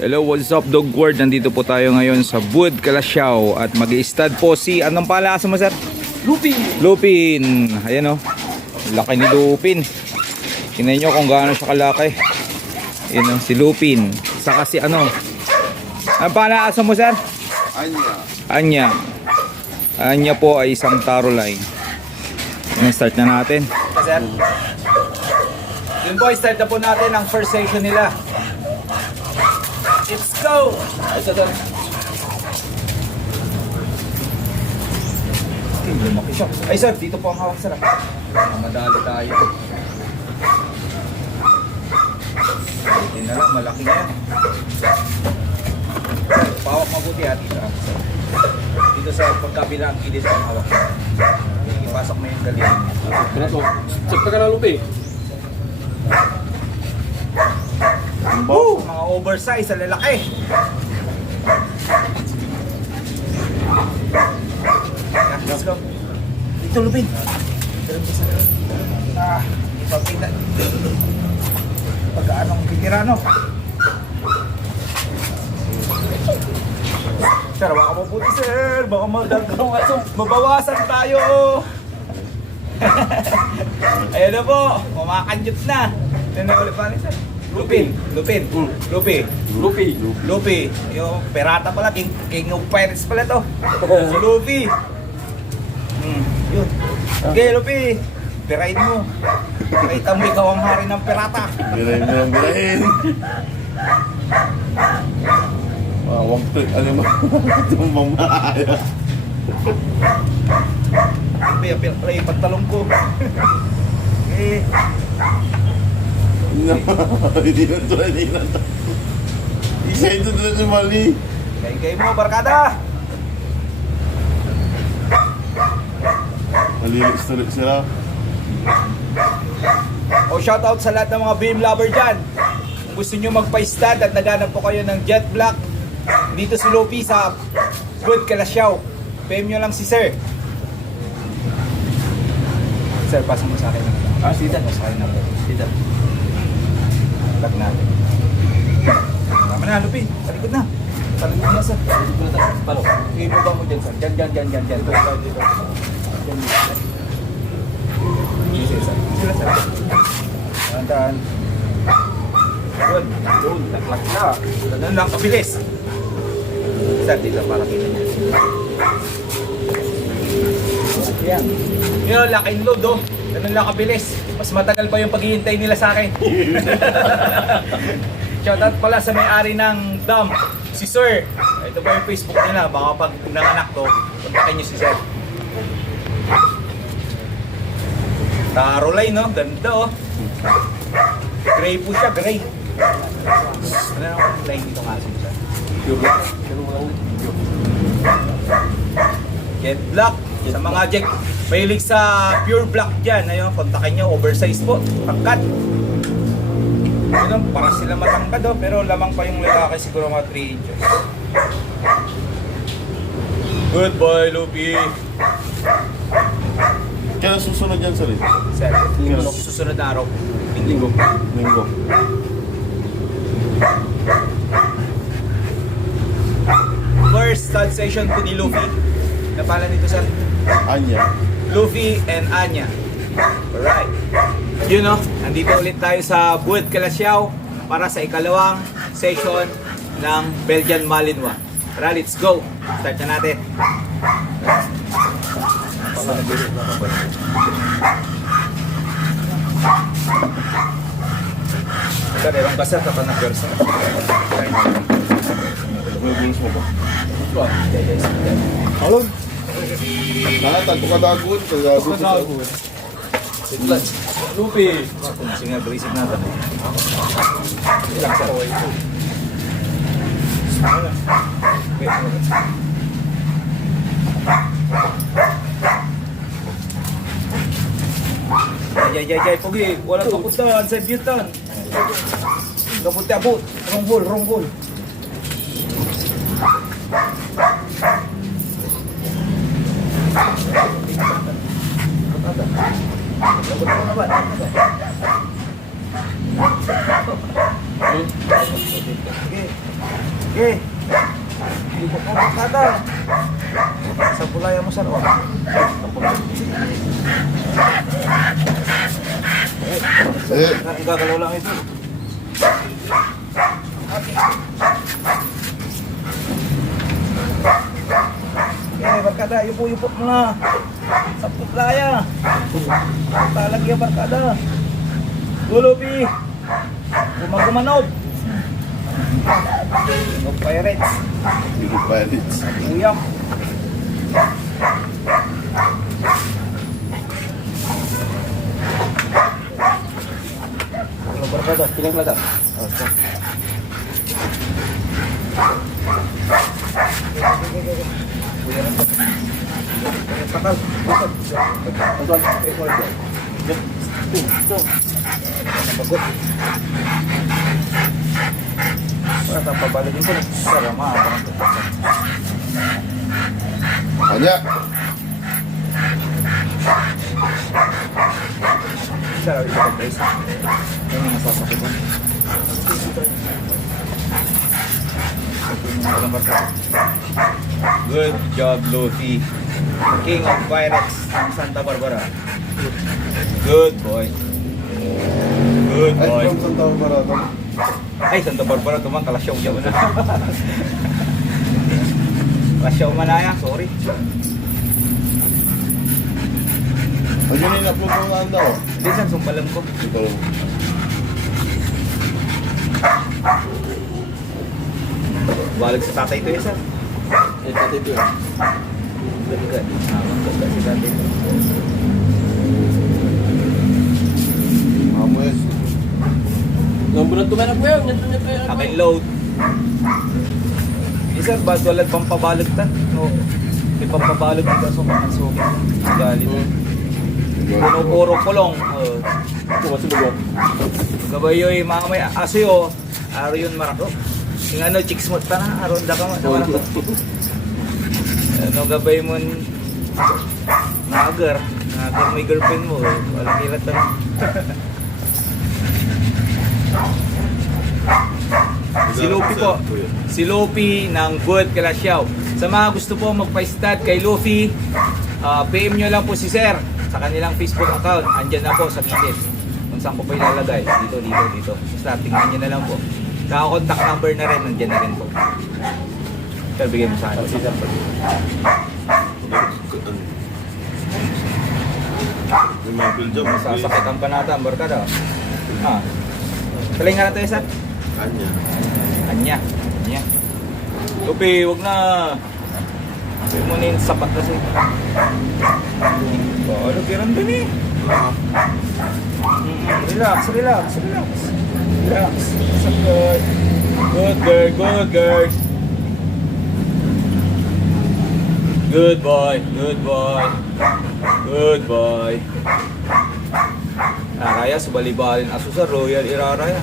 Hello, what's up dog world? Nandito po tayo ngayon sa Wood Calasiao at mag-i-stud po si, anong palasa mo sir? Lupin! Lupin! Ayan o, laki ni Lupin. Tingnan nyo kung gaano siya kalaki. Ayan o, si Lupin. Saka si ano, ang palasa mo sir? Anya. Anya po ay isang taro line. Start na natin. Sir, yun po, start na po natin ang first session nila. Let's go! Ay, sir. Okay, lumaki siya. Ay, sir, dito po ang hawak, sir. Madali tayo. Hindi na lang, malaki na yan. Pawak mabuti ha, dito. Dito sa pagkabilang gilid ang hawak. Ipasok mo yung galing. Pinato. Sakta ka na, Lupi. Woo! Mga oversize sa lalaki. Let's go. Dito, Lupin. Ipapita. Pagkaanong bitirano. Sir, baka mabuti, sir. Baka mabawasan tayo. Ayan na po. Kumakanyot na. Ano na ulit pa rin, sir? Lupin. Lupi. Yung pirata pala, king of pirates pala to. Si Lupi. Yun. Okay, Lupi. Pirain mo. Kita mo ikaw ang hari ng pirata. Birahin mo lang, birahin. Wag to, ano mo? Tumbang maaya. Lupi, yung pantalong ko. Okay. No, hindi na to. Isa ito na si Mali. Kay mo, barkada. Malilis tuloy sila. Shoutout sa lahat ng mga beam lover dyan. Kung gusto nyo magpa-stud at naghanap po kayo ng jet black, dito si Lupi sa Wood Calasiao. PM nyo lang si sir. Sir, pasa mo sa akin. Sida. Sa akin na po. Sida. Lag natin. Tama na, Lupi. Sa likod na. Sa likod na, sir. Sa likod na tayo. Palo. Ibaba mo dyan, sir. Dyan. Dito. Sila, sir. Tahan. Yun. Naklak na. Ganun lang kabilis. Sir, dito para kita niya. Yan. Yun, laking load, oh. Ganun lang kabilis. Mas matagal pa yung paghihintay nila sa akin. Shoutout pala sa may-ari ng dam, si Sir. Ito pa yung Facebook nila. Baka pag nanganak to, kontakin nyo si Sir. Taro line, no? Ganda, oh. Gray po siya, gray. Ano ang line dito nga siya? Pure black. Jet black. Sa mga Jack, mahilig sa pure black dyan. Ayun, kontakin nyo, oversize po. Pagkat. Ayun, para sila matangkad, oh. Pero lamang pa yung lalaki, siguro mga 3 inches. Goodbye, Lupi. Kaya susunod yan sa rin. Sir, susunod na araw. Linggo. First stud session po ni Luffy. Napala nito, sir? Anya. Luffy and Anya. Alright. Yun, no? Nandito ulit tayo sa Wood Calasiao para sa ikalawang session ng Belgian Malinois. Tara, let's go. Start na natin. Sir, erang kasar ka pa na persa. May bulos mo ba? Alon. Nakatan, tukadagon. Tukadagon. Lupi. Sige, basic natin. Ilang sir? Jay, pugi. Walang kaputan sa butan. Kaputi abot. Wrong hole. Sige. Sige. Ibok mo barkada. Sa pulaya mo sir. Oh. Ang gagalaw lang ito. Okay, barkada, yupo-yupo mo na. Sa putlaya. Talagya barkada. Gulupi. Gumagumanob. Of Pirates. Hindi Pirates. Uyap. Ano barkada? Pilang lata? Oh, so. Takal. Bagot. Para pabalikin ko na. Sarama. Kanya. Sarap ito ka guys. Yan yung masasakit ko. Good job, Luffy. King of Pirates ng Santa Barbara. Good boy. Good Ay, boy. from Santa Barbara. Ay, Santa Barbara ito man. Kalasyaw siya na. Kalasyaw man na yan. Sorry. Ano yun yung upload mo nga daw? Hindi, saan sumbalan ko. Ito. Balag sa tatay ito, sir. Eh, pati ito yan. Ganda. Ganda si tatay. Amoy. Nambulan tumayan po yan. Akin load. Sir, bad walad pang pabalagtan. No. May pampabalag ng kaso makasukin. Galit. Puno puro kulong. Kasi bago. Gabay yoy, mga may asoyo. Aro yun marako. Yung ano, chicks mo ta na. Aron da ka mo. Ano gabay mo nagar. Nagar may girlfriend mo. Walang ilat na. Si Luffy po. Si Luffy ng Good Kalasyaw. Sa mga gusto po magpa-stud kay Luffy, PM nyo lang po si Sir sa kanilang Facebook account. Andyan na po sa gilid. Kung saan ko po ilalagay. Dito. Basta tingnan nyo na lang po. Naka-contact number na rin. Andyan na rin po. Sir, bigyan mo sa akin. Yung mga field job. Sasakitan pa natin ang barkada. Talay nga na tayo, Sir. Kanya. Anya. Lupi, wag na. Huwag mo na yung sapat kasi. Ano, kiran din eh. Relax. Relax. Good. Good girl. Good boy. Kaya subalibalin aso sa Royal Iraraya.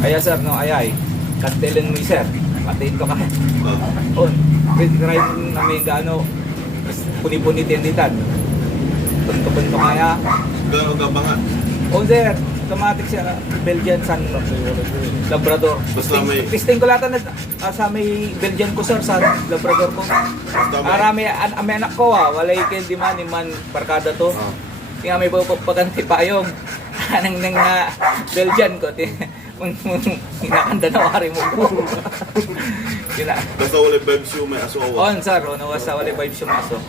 Kaya sir, no, ayay. Kastelin mo sir. Patiin ko ka. On. Try mo namin gaano. Puni-puni tinditan. Punto-punto kaya. Gano'n ka ba nga? On sir. Automatic siya. Belgian San Labrador. Basta may- Testing ko lahat na sa may Belgian ko sir. Sa Labrador ko. Marami may anak ko walay candy man barkada to. Tinga may paganti pa yung nang Belgian ko. Hinakanda na wari mo. Basta wala vibes yung may asawa. On sir, nawasa wala vibes yung maso.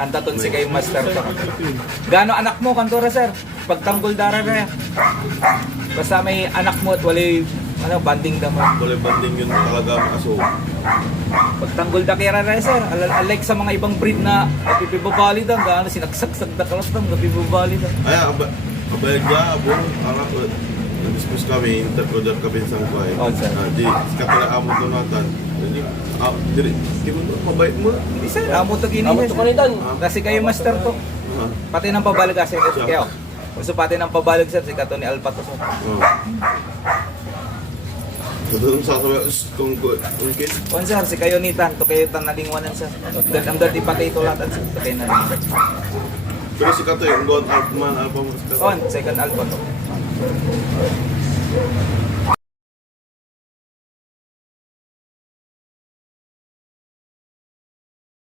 Antaton si kay master to. Gano anak mo kantora sir? Pagtanggol dara kaya. Basta may anak mo at wala banding damay. Wala banding yun talaga may asawa. Pagtanggol da kaya rin sir. Unlike sa mga ibang breed na napipibabali daw, gaano sinagsagsak da kalas daw, napipibabali daw. Ay, abayag niya, abo. Nag-dispose kami, interpreter kami sa buhay. Oh, sir. Di, katala amo to natan. Di mo to, mabait mo. Hindi sir, amo to gini Amo to kanitan. Kasi kayo master to. Pati ng pabalag kasi kayo. Gusto pati ng pabalag sir, si Kato ni Alpa to sir. So, doon sasabi, kung okay. On sir, si kayo nitan, to kayo tan nalingwanan sir. Ang dati pati ito lahat sir, to kayo nalingwanan. Pero si Kato yung gone out man, alpha mo si Kato. On, second Alpa to.